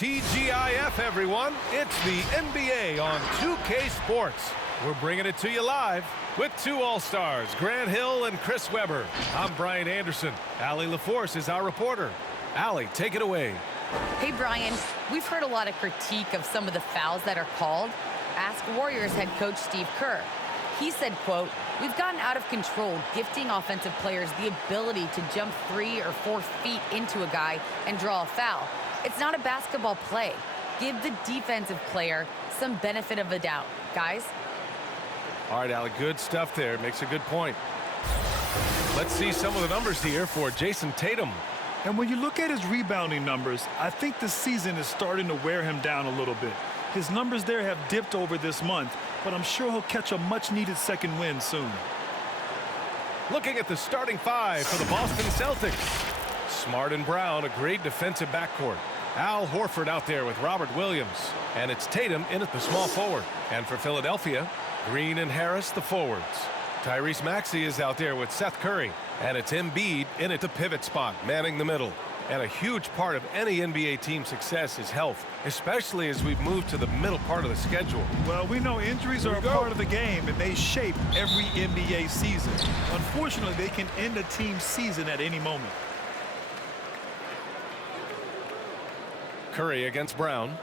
TGIF, everyone. It's the NBA on 2K Sports. We're bringing it to you live with two All-Stars, Grant Hill and Chris Webber. I'm Brian Anderson. Allie LaForce is our reporter. Allie, take it away. Hey, Brian. We've heard a lot of critique of some of the fouls that are called. Ask Warriors head coach Steve Kerr. He said, quote, "We've gotten out of control, gifting offensive players the ability to jump 3 or 4 feet into a guy and draw a foul. It's not a basketball play. Give the defensive player some benefit of the doubt, guys." All right, Allie, good stuff there. Makes a good point. Let's see some of the numbers here for Jason Tatum. And when you look at his rebounding numbers, I think the season is starting to wear him down a little bit. His numbers there have dipped over this month, but I'm sure he'll catch a much-needed second win soon. Looking at the starting five for the Boston Celtics. Smart and Brown, a great defensive backcourt. Al Horford out there with Robert Williams. And it's Tatum in at the small forward. And for Philadelphia, Green and Harris, the forwards. Tyrese Maxey is out there with Seth Curry. And it's Embiid in at the pivot spot, manning the middle. And a huge part of any NBA team's success is health, especially as we've moved to the middle part of the schedule. Well, we know injuries are a part of the game, and they shape every NBA season. Unfortunately, they can end a team's season at any moment. Curry against Brown.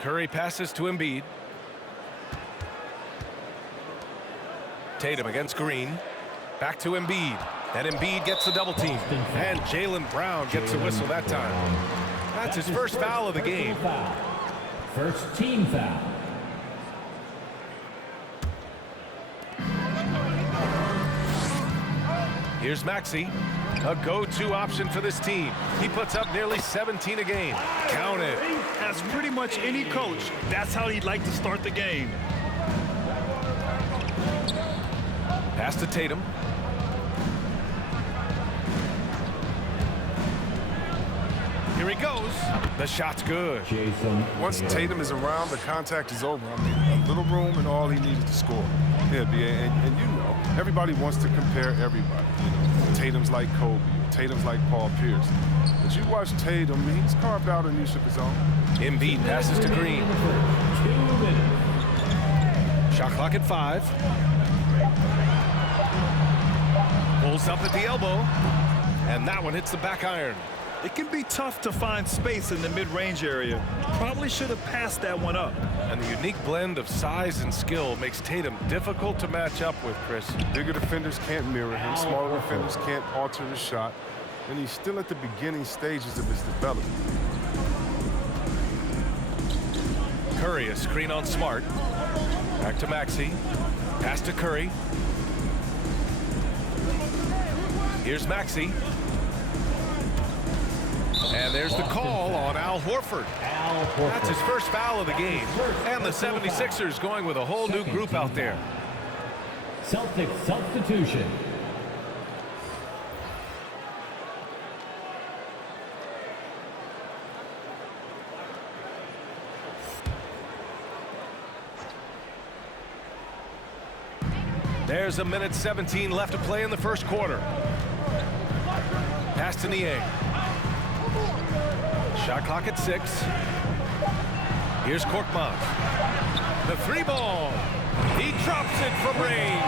Curry passes to Embiid. Tatum against Green. Back to Embiid. And Embiid gets the double team. And Jaylen Brown gets a whistle that time. That's his first foul of the game. First team foul. Here's Maxey, a go-to option for this team. He puts up nearly 17 a game. Count it. As pretty much any coach, that's how he'd like to start the game. Pass to Tatum. Here he goes. The shot's good. Once Tatum is around, the contact is over. I mean, a little room and all he needed to score. Yeah, and you know, everybody wants to compare everybody. You know, Tatum's like Kobe, Tatum's like Paul Pierce. But you watch Tatum, he's carved out a niche of his own. Embiid passes to Green. 2 minutes. Shot clock at 5. Pulls up at the elbow. And that one hits the back iron. It can be tough to find space in the mid-range area. Probably should have passed that one up. And the unique blend of size and skill makes Tatum difficult to match up with, Chris. Bigger defenders can't mirror him. Smaller defenders can't alter the shot. And he's still at the beginning stages of his development. Curry, a screen on Smart. Back to Maxey. Pass to Curry. Here's Maxey. And there's the call on Al Horford. That's his first foul of the game. And the 76ers going with a whole new group out there. Celtics substitution. There's a minute 17 left to play in the first quarter. Pass to Niang. Shot clock at 6. Here's Korkmaz. The 3 ball. He drops it from range.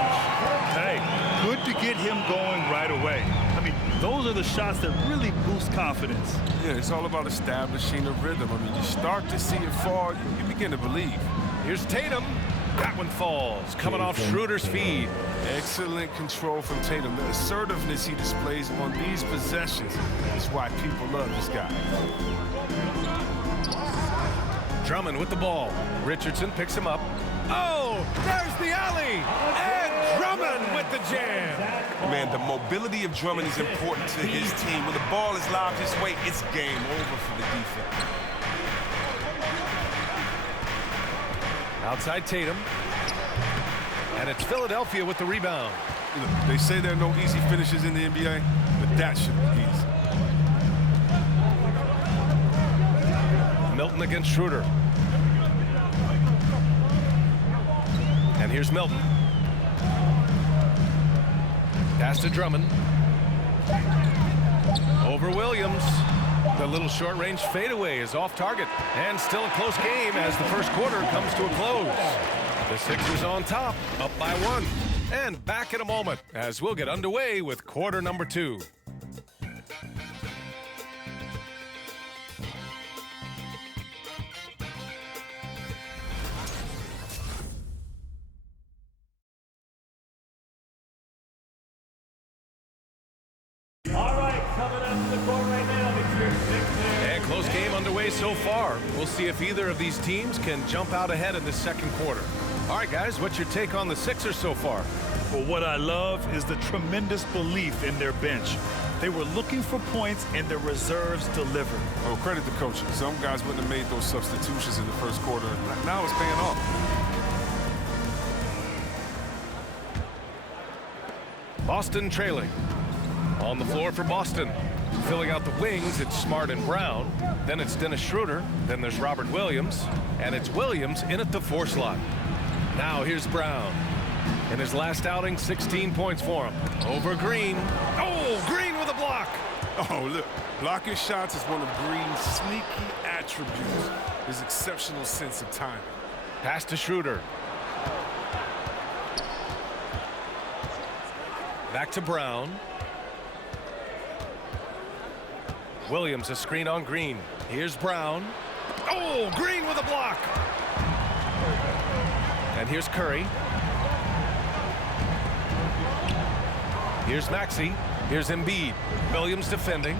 Hey, good to get him going right away. I mean, those are the shots that really boost confidence. Yeah, it's all about establishing a rhythm. I mean, you start to see it fall, you begin to believe. Here's Tatum. That one falls, coming off Schroeder's feed. Excellent control from Tatum. The assertiveness he displays on these possessions is why people love this guy. Drummond with the ball. Richardson picks him up. Oh, there's the alley. And Drummond with the jam. Man, the mobility of Drummond is important to his team. When the ball is lobbed his way, it's game over for the defense. Outside Tatum. And it's Philadelphia with the rebound. You know, they say there are no easy finishes in the NBA, but that should be easy. Milton against Schroeder. And here's Milton. Pass to Drummond. Over Williams. The little short-range fadeaway is off target. And still a close game as the first quarter comes to a close. The Sixers on top, up by 1. And back in a moment as we'll get underway with quarter number 2. All right, coming up to the court right now, it's your Sixers. And close game underway so far. We'll see if either of these teams can jump out ahead in the second quarter. All right, guys, what's your take on the Sixers so far? Well, what I love is the tremendous belief in their bench. They were looking for points, and their reserves delivered. Oh, credit the coaching. Some guys wouldn't have made those substitutions in the first quarter. Now it's paying off. Boston trailing. On the floor for Boston. Filling out the wings, it's Smart and Brown. Then it's Dennis Schroeder. Then there's Robert Williams. And it's Williams in at the 4 slot. Now here's Brown. In his last outing, 16 points for him. Over Green. Oh, Green with a block. Oh, look. Blocking shots is one of Green's sneaky attributes. His exceptional sense of timing. Pass to Schroeder. Back to Brown. Williams a screen on Green. Here's Brown. Oh, Green with a block. And here's Curry. Here's Maxey. Here's Embiid. Williams defending.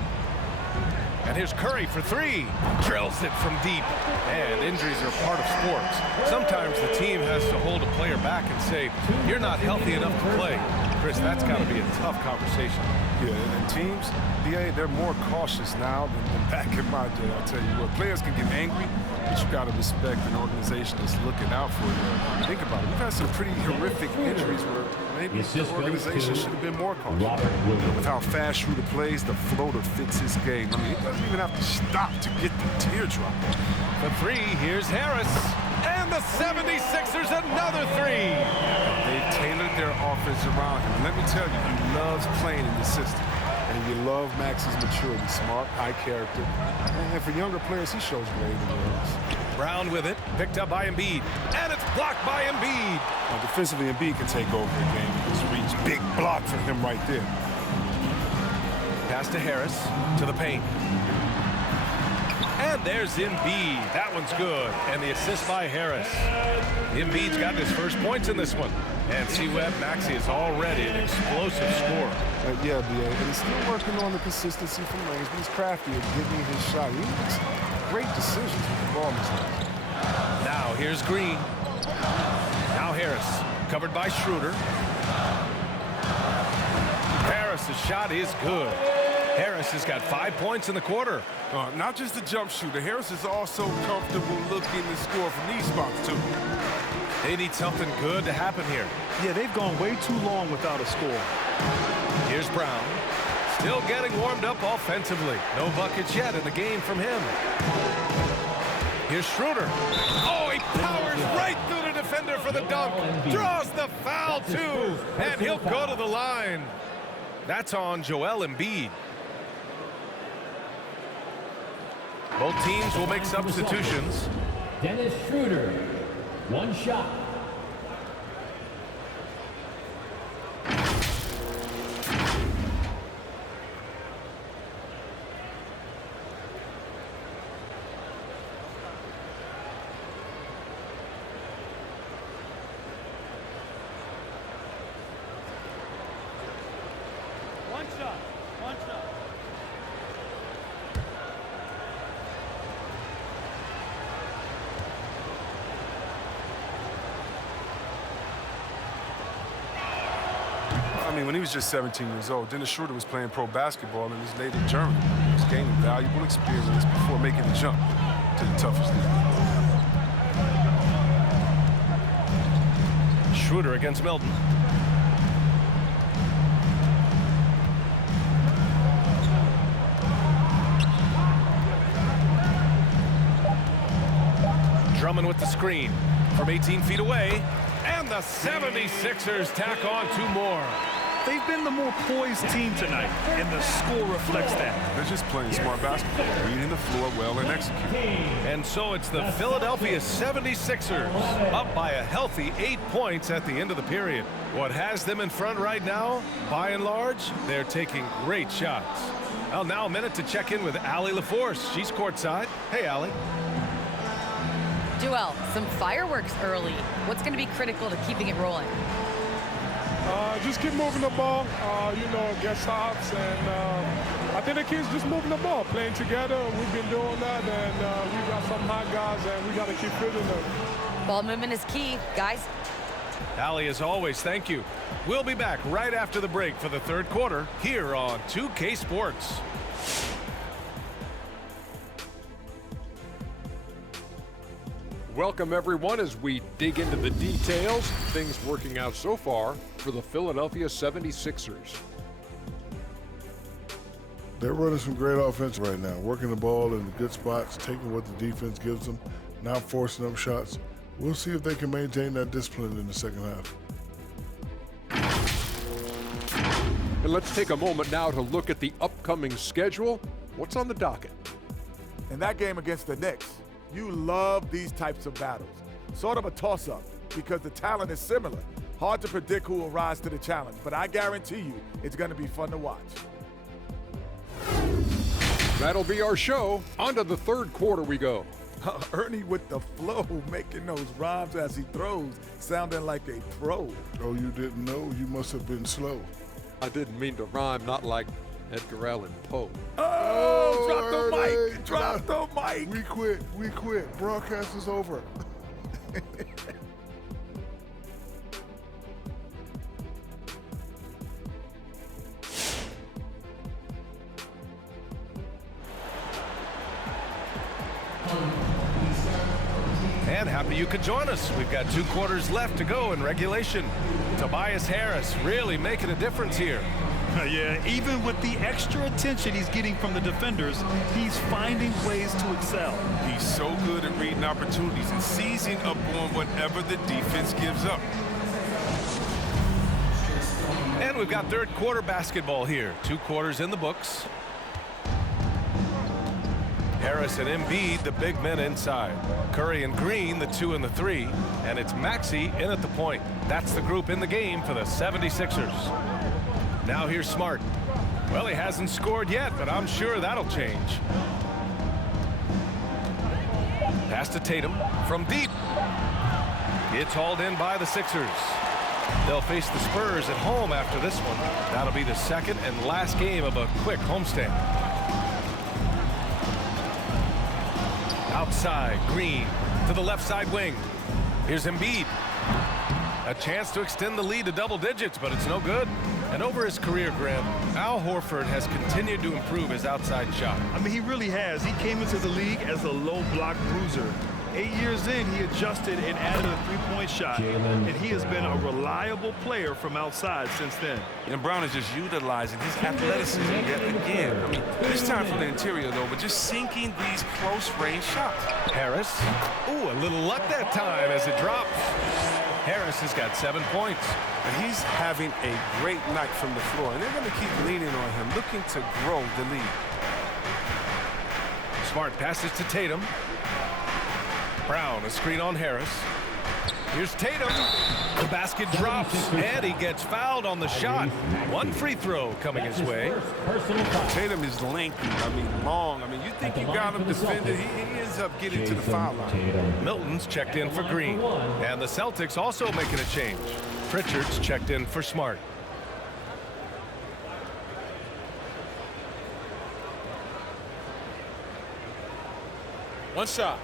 And here's Curry for 3. Drills it from deep. And injuries are part of sports. Sometimes the team has to hold a player back and say, you're not healthy enough to play. Chris, that's got to be a tough conversation. Yeah, and teams, they're more cautious now than back in my day. I'll tell you what, players can get angry, but you got to respect an organization that's looking out for you. Think about it. We've had some pretty horrific injuries where maybe the organization should have been more cautious. With how fast Schroeder plays, the floater fits his game. I mean, he doesn't even have to stop to get the teardrop. For 3, here's Harris. And the 76ers another 3. They've tailored their offense around him. Let me tell you, he loves playing in the system. And you love Max's maturity, smart, high character. And for younger players, he shows great endurance. Brown with it, picked up by Embiid. And it's blocked by Embiid. Now, defensively, Embiid can take over a game with his reach. Big block for him right there. Pass to Harris, to the paint. And there's Embiid. That one's good. And the assist by Harris. Embiid's got his first points in this one. And C-Web, Maxey is already an explosive scorer. Yeah, B.A. And he's still working on the consistency from range, but he's crafty at getting his shot. He makes great decisions with the ball in his hand. Now here's Green. Now Harris, covered by Schroeder. Harris's shot is good. Harris has got 5 points in the quarter. Not just a jump shooter. Harris is also comfortable looking to score from these spots, too. They need something good to happen here. Yeah, they've gone way too long without a score. Here's Brown. Still getting warmed up offensively. No buckets yet in the game from him. Here's Schroeder. Oh, he powers right through the defender for the dunk. Draws the foul, too. And he'll go to the line. That's on Joel Embiid. Both teams will make substitutions. Dennis Schroeder, 1 shot. One shot. I mean, when he was just 17 years old, Dennis Schroeder was playing pro basketball in his native Germany. He was gaining valuable experience before making the jump to the toughest league. Schroeder against Milton. Drummond with the screen from 18 feet away. And the 76ers tack on 2 more. They've been the more poised team tonight, and the score reflects that. They're just playing smart basketball, reading the floor well and executing. And so it's the Philadelphia 76ers up by a healthy 8 points at the end of the period. What has them in front right now, by and large, they're taking great shots. Well, now a minute to check in with Allie LaForce. She's courtside. Hey, Allie. Joel, some fireworks early. What's going to be critical to keeping it rolling? Just keep moving the ball, get stops, and I think the kids just moving the ball, playing together. We've been doing that, and we got some hot guys, and we got to keep fitting them. Ball movement is key, guys. Allie, as always, thank you. We'll be back right after the break for the third quarter here on 2K Sports. Welcome, everyone, as we dig into the details. Things working out so far for the Philadelphia 76ers. They're running some great offense right now, working the ball in good spots, taking what the defense gives them, not forcing up shots. We'll see if they can maintain that discipline in the second half. And let's take a moment now to look at the upcoming schedule. What's on the docket? In that game against the Knicks, you love these types of battles. Sort of a toss-up because the talent is similar. Hard to predict who will rise to the challenge, but I guarantee you it's going to be fun to watch. That'll be our show. On to the third quarter we go. Ernie with the flow, making those rhymes as he throws, sounding like a pro. Oh, you didn't know? You must have been slow. I didn't mean to rhyme, not like Edgar Allan Poe. Oh, drop the mic! Drop the mic! We quit. Broadcast is over. And happy you could join us. We've got 2 quarters left to go in regulation. Tobias Harris really making a difference here. Yeah, even with the extra attention he's getting from the defenders, he's finding ways to excel. He's so good at reading opportunities and seizing up on whatever the defense gives up. And we've got third quarter basketball here. 2 quarters in the books. Harris and Embiid, the big men inside. Curry and Green, the 2 and the 3. And it's Maxey in at the point. That's the group in the game for the 76ers. Now here's Smart. Well, he hasn't scored yet, but I'm sure that'll change. Pass to Tatum from deep. It's hauled in by the Sixers. They'll face the Spurs at home after this one. That'll be the second and last game of a quick homestand. Outside, Green to the left side wing. Here's Embiid. A chance to extend the lead to double digits, but it's no good. And over his career, Graham, Al Horford has continued to improve his outside shot. I mean, he really has. He came into the league as a low block bruiser. 8 years in, he adjusted and added a three-point shot. And he has been a reliable player from outside since then. And Brown is just utilizing his athleticism yet again. I mean, this time from the interior, though, but just sinking these close-range shots. Harris. Ooh, a little luck that time as it drops. Harris has got 7 points. And he's having a great night from the floor, and they're going to keep leaning on him, looking to grow the lead. Smart passes to Tatum. Brown, a screen on Harris. Here's Tatum. The basket drops, and he gets fouled on the shot. 1 free throw coming his way. Tatum is lengthy, long. You think you got him defended. He ends up getting to the foul line. Milton's checked in for Green. And the Celtics also making a change. Pritchard's checked in for Smart. One shot.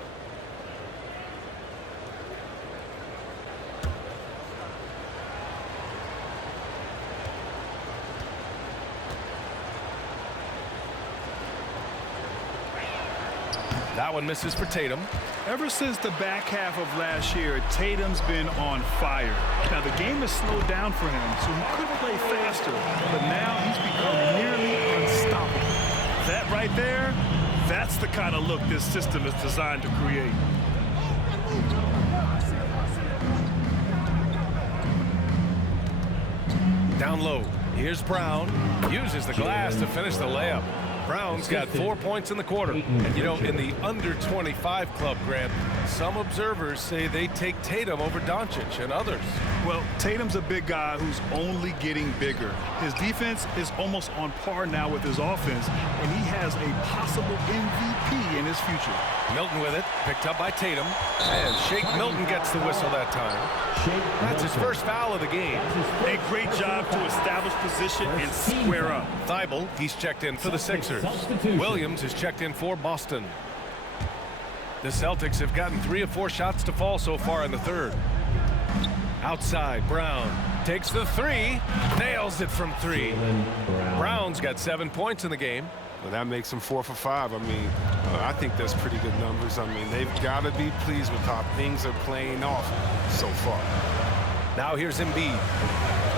That one misses for Tatum. Ever since the back half of last year, Tatum's been on fire. Now, the game has slowed down for him, so he could play faster, but now he's become nearly unstoppable. That right there, that's the kind of look this system is designed to create. Down low. Here's Brown. Uses the glass to finish the layup. Brown's got 4 points in the quarter. And, you know, in the under 25 club, Grant, some observers say they take Tatum over Doncic and others. Well, Tatum's a big guy who's only getting bigger. His defense is almost on par now with his offense, and he has a possible MVP in his future. Milton with it, picked up by Tatum. And Shake Milton gets the whistle that time. That's his first foul of the game. A great job to establish position and square up. Thibault, he's checked in for the Sixers. Williams is checked in for Boston. The Celtics have gotten 3 of 4 shots to fall so far in the third. Outside, Brown takes the 3, nails it from 3. Brown's got 7 points in the game. Well, that makes him 4 for 5. I mean, I think that's pretty good numbers. I mean, they've got to be pleased with how things are playing off so far. Now here's Embiid,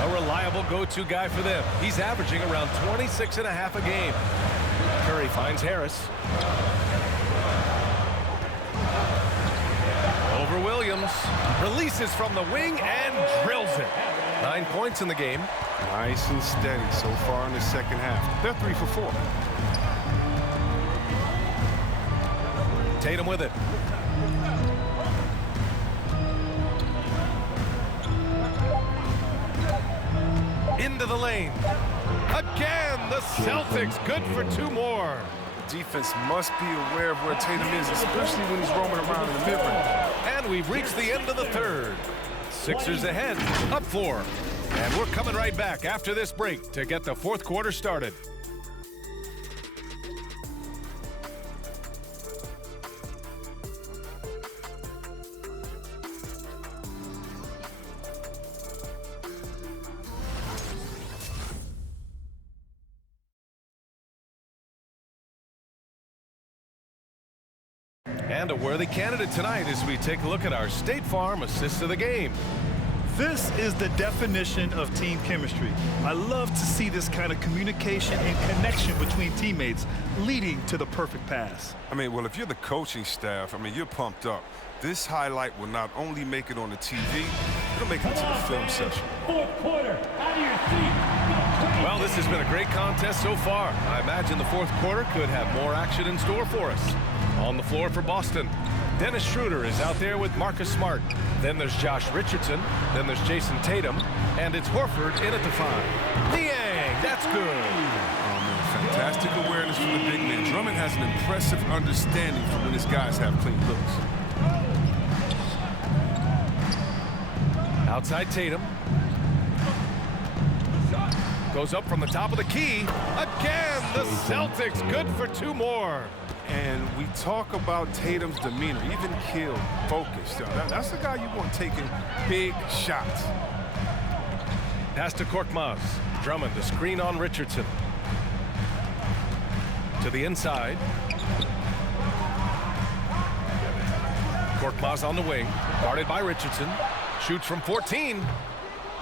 a reliable go-to guy for them. He's averaging around 26.5 a game. Curry finds Harris. Over Williams, releases from the wing and drills it. 9 points in the game. Nice and steady so far in the second half. They're 3 for 4. Tatum with it. Into the lane. Again, the Celtics good for 2 more. Defense must be aware of where Tatum is, especially when he's roaming around in the mid-range. And we've reached the end of the third. Sixers ahead, up 4. And we're coming right back after this break to get the fourth quarter started. And a worthy candidate tonight as we take a look at our State Farm assist of the game. This is the definition of team chemistry. I love to see this kind of communication and connection between teammates leading to the perfect pass. I mean, well, if you're the coaching staff, I mean, you're pumped up. This highlight will not only make it on the TV, it'll make it to the film session. Fourth quarter, out of your seat. Well, this has been a great contest so far. I imagine the fourth quarter could have more action in store for us. On the floor for Boston, Dennis Schroeder is out there with Marcus Smart. Then there's Josh Richardson. Then there's Jason Tatum. And it's Horford in at the 5. Niang, that's good. Oh, man, fantastic awareness from the big man. Drummond has an impressive understanding for when his guys have clean looks. Outside Tatum. Goes up from the top of the key. Again, the Celtics good for 2 more. And we talk about Tatum's demeanor, even killed, focused. That's the guy you want taking big shots. Pass to Korkmaz. Drummond to screen on Richardson. To the inside. Korkmaz on the wing. Guarded by Richardson. Shoots from 14.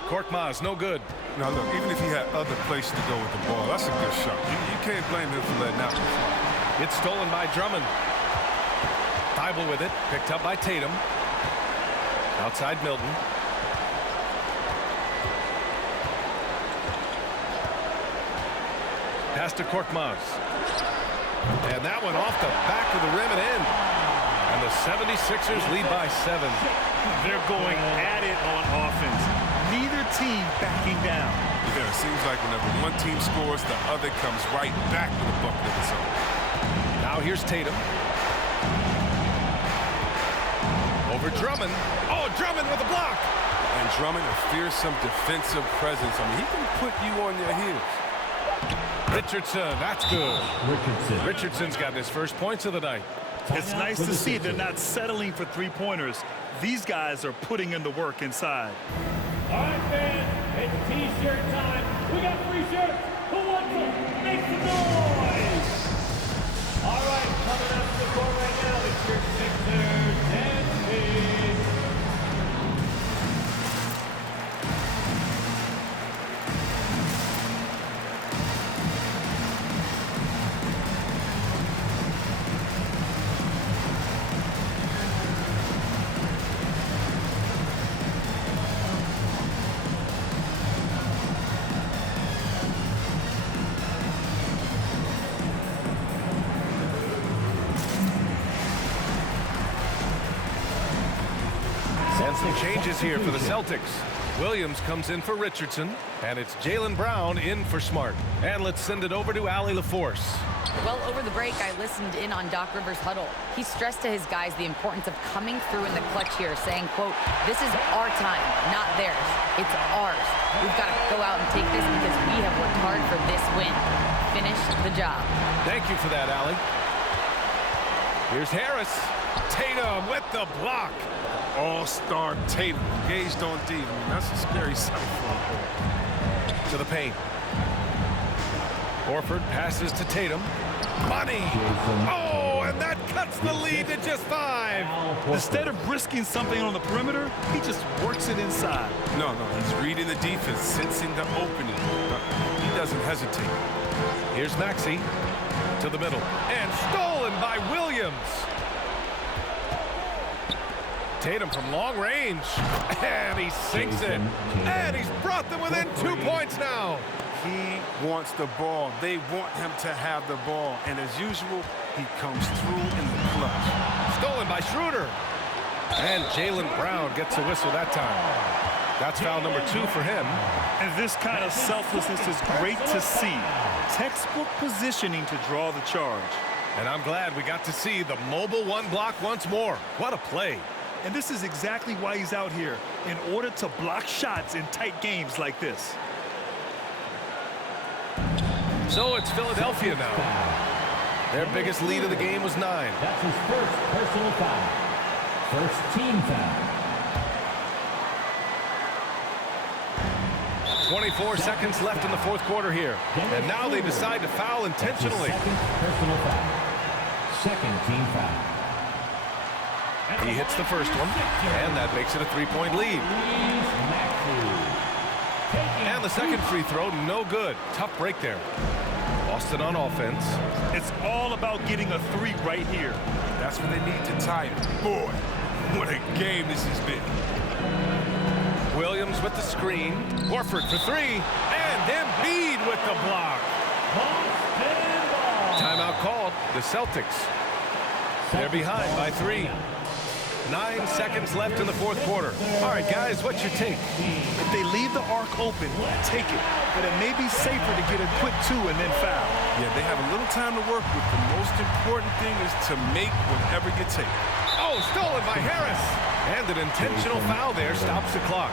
Korkmaz, no good. Now, look, even if he had other places to go with the ball, that's a good shot. You can't blame him for letting that one fly. It's stolen by Drummond. Thibault with it, picked up by Tatum. Outside Milton. Pass to Korkmaz. And that one off the back of the rim and in. And the 76ers lead by 7. They're going at it on offense. Neither team backing down. Yeah, it seems like whenever one team scores, the other comes right back with a bucket of its own. Now here's Tatum. Over Drummond. Oh, Drummond with a block. And Drummond, a fearsome defensive presence. I mean, he can put you on your heels. Richardson, that's good. Richardson's got his first points of the night. It's nice to see they're not settling for 3-pointers. These guys are putting in the work inside. All right, fans, it's T-shirt time. We got free shirts. Who wants them? Make some noise. All right, coming up to the court right now, it's your Sixers and Embiid. And some changes here for the Celtics. Williams comes in for Richardson, and it's Jaylen Brown in for Smart. And let's send it over to Allie LaForce. Well, over the break, I listened in on Doc Rivers' huddle. He stressed to his guys the importance of coming through in the clutch here, saying, quote, "This is our time, not theirs. It's ours. We've got to go out and take this because we have worked hard for this win. Finish the job." Thank you for that, Allie. Here's Harris. Tatum with the block. All-star Tatum engaged on D. I mean, that's a scary sight for him. To the paint. Horford passes to Tatum. Money. Oh, and that cuts the lead to just 5. Instead of risking something on the perimeter, he just works it inside. No, he's reading the defense, sensing the opening. He doesn't hesitate. Here's Maxey to the middle. And stolen by Williams. Tatum from long range. And he sinks it. And he's brought them within 2 points now. He wants the ball. They want him to have the ball. And as usual, he comes through in the clutch. Stolen by Schroeder. And Jaylen Brown gets a whistle that time. That's foul number 2 for him. And this kind of selflessness is great to see. Textbook positioning to draw the charge. And I'm glad we got to see the mobile 1 block once more. What a play. And this is exactly why he's out here, in order to block shots in tight games like this. So it's Philadelphia now. Their biggest lead of the game was 9. That's his first personal foul. First team foul. 24 seconds left in the 4th quarter here. And now they decide to foul intentionally. Second personal foul. Second team foul. He hits the first one, and that makes it a 3-point lead. And the second free throw, no good. Tough break there. Boston on offense. It's all about getting a 3 right here. That's what they need to tie it. Boy, what a game this has been. Williams with the screen. Horford for 3. And Embiid with the block. Timeout called. The Celtics. They're behind by 3. 9 seconds left in the 4th quarter. All right, guys, what's your take? If they leave the arc open, take it. But it may be safer to get a quick 2 and then foul. Yeah, they have a little time to work with. The most important thing is to make whatever you take. Oh, stolen by Harris. And an intentional foul there stops the clock.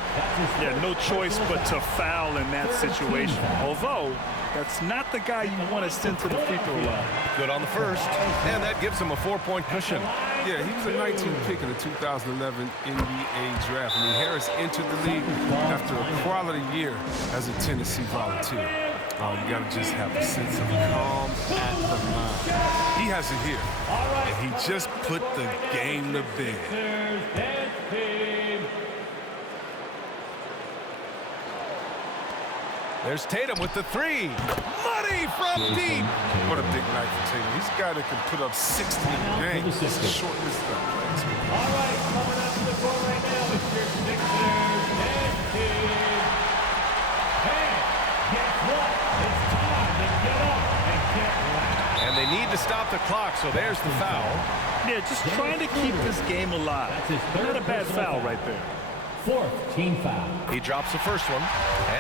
Yeah, no choice but to foul in that situation. Although, that's not the guy you want to send to the free throw line. Good on the first. And that gives him a 4-point cushion. Yeah, he was a 19th pick in the 2011 NBA draft. I mean, Harris entered the league after a quality year as a Tennessee Volunteer. You got to just have a sense of calm at the line. He has it here, and he just put the game to bed. There's Tatum with the 3. Money from deep. What a big night for Tatum. He's a guy that can put up 60 in a game. It's a short list of plays. All right, coming up to the court right now, it's your Sixers head team. Hey, guess what? It's time to get up and get loud. And they need to stop the clock, so there's the foul. Yeah, just trying to keep this game alive. Not a bad foul right there. 4th team foul. He drops the first one,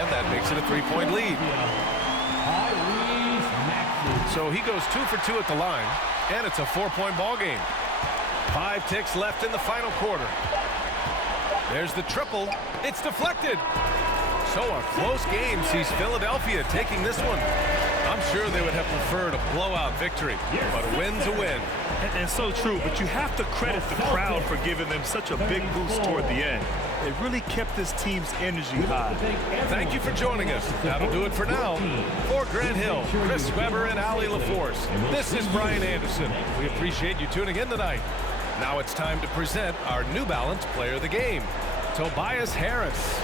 and that makes it a 3-point lead. So he goes 2 for 2 at the line, and it's a 4-point ball game. 5 ticks left in the final quarter. There's the triple. It's deflected. So a close game sees Philadelphia taking this one. I'm sure they would have preferred a blowout victory, but a win's a win. And so true, but you have to credit the crowd for giving them such a big boost toward the end. It really kept this team's energy high. Thank you for joining us. That'll do it for now. For Grant Hill, Chris Webber, and Allie LaForce, this is Brian Anderson. We appreciate you tuning in tonight. Now it's time to present our New Balance Player of the Game, Tobias Harris.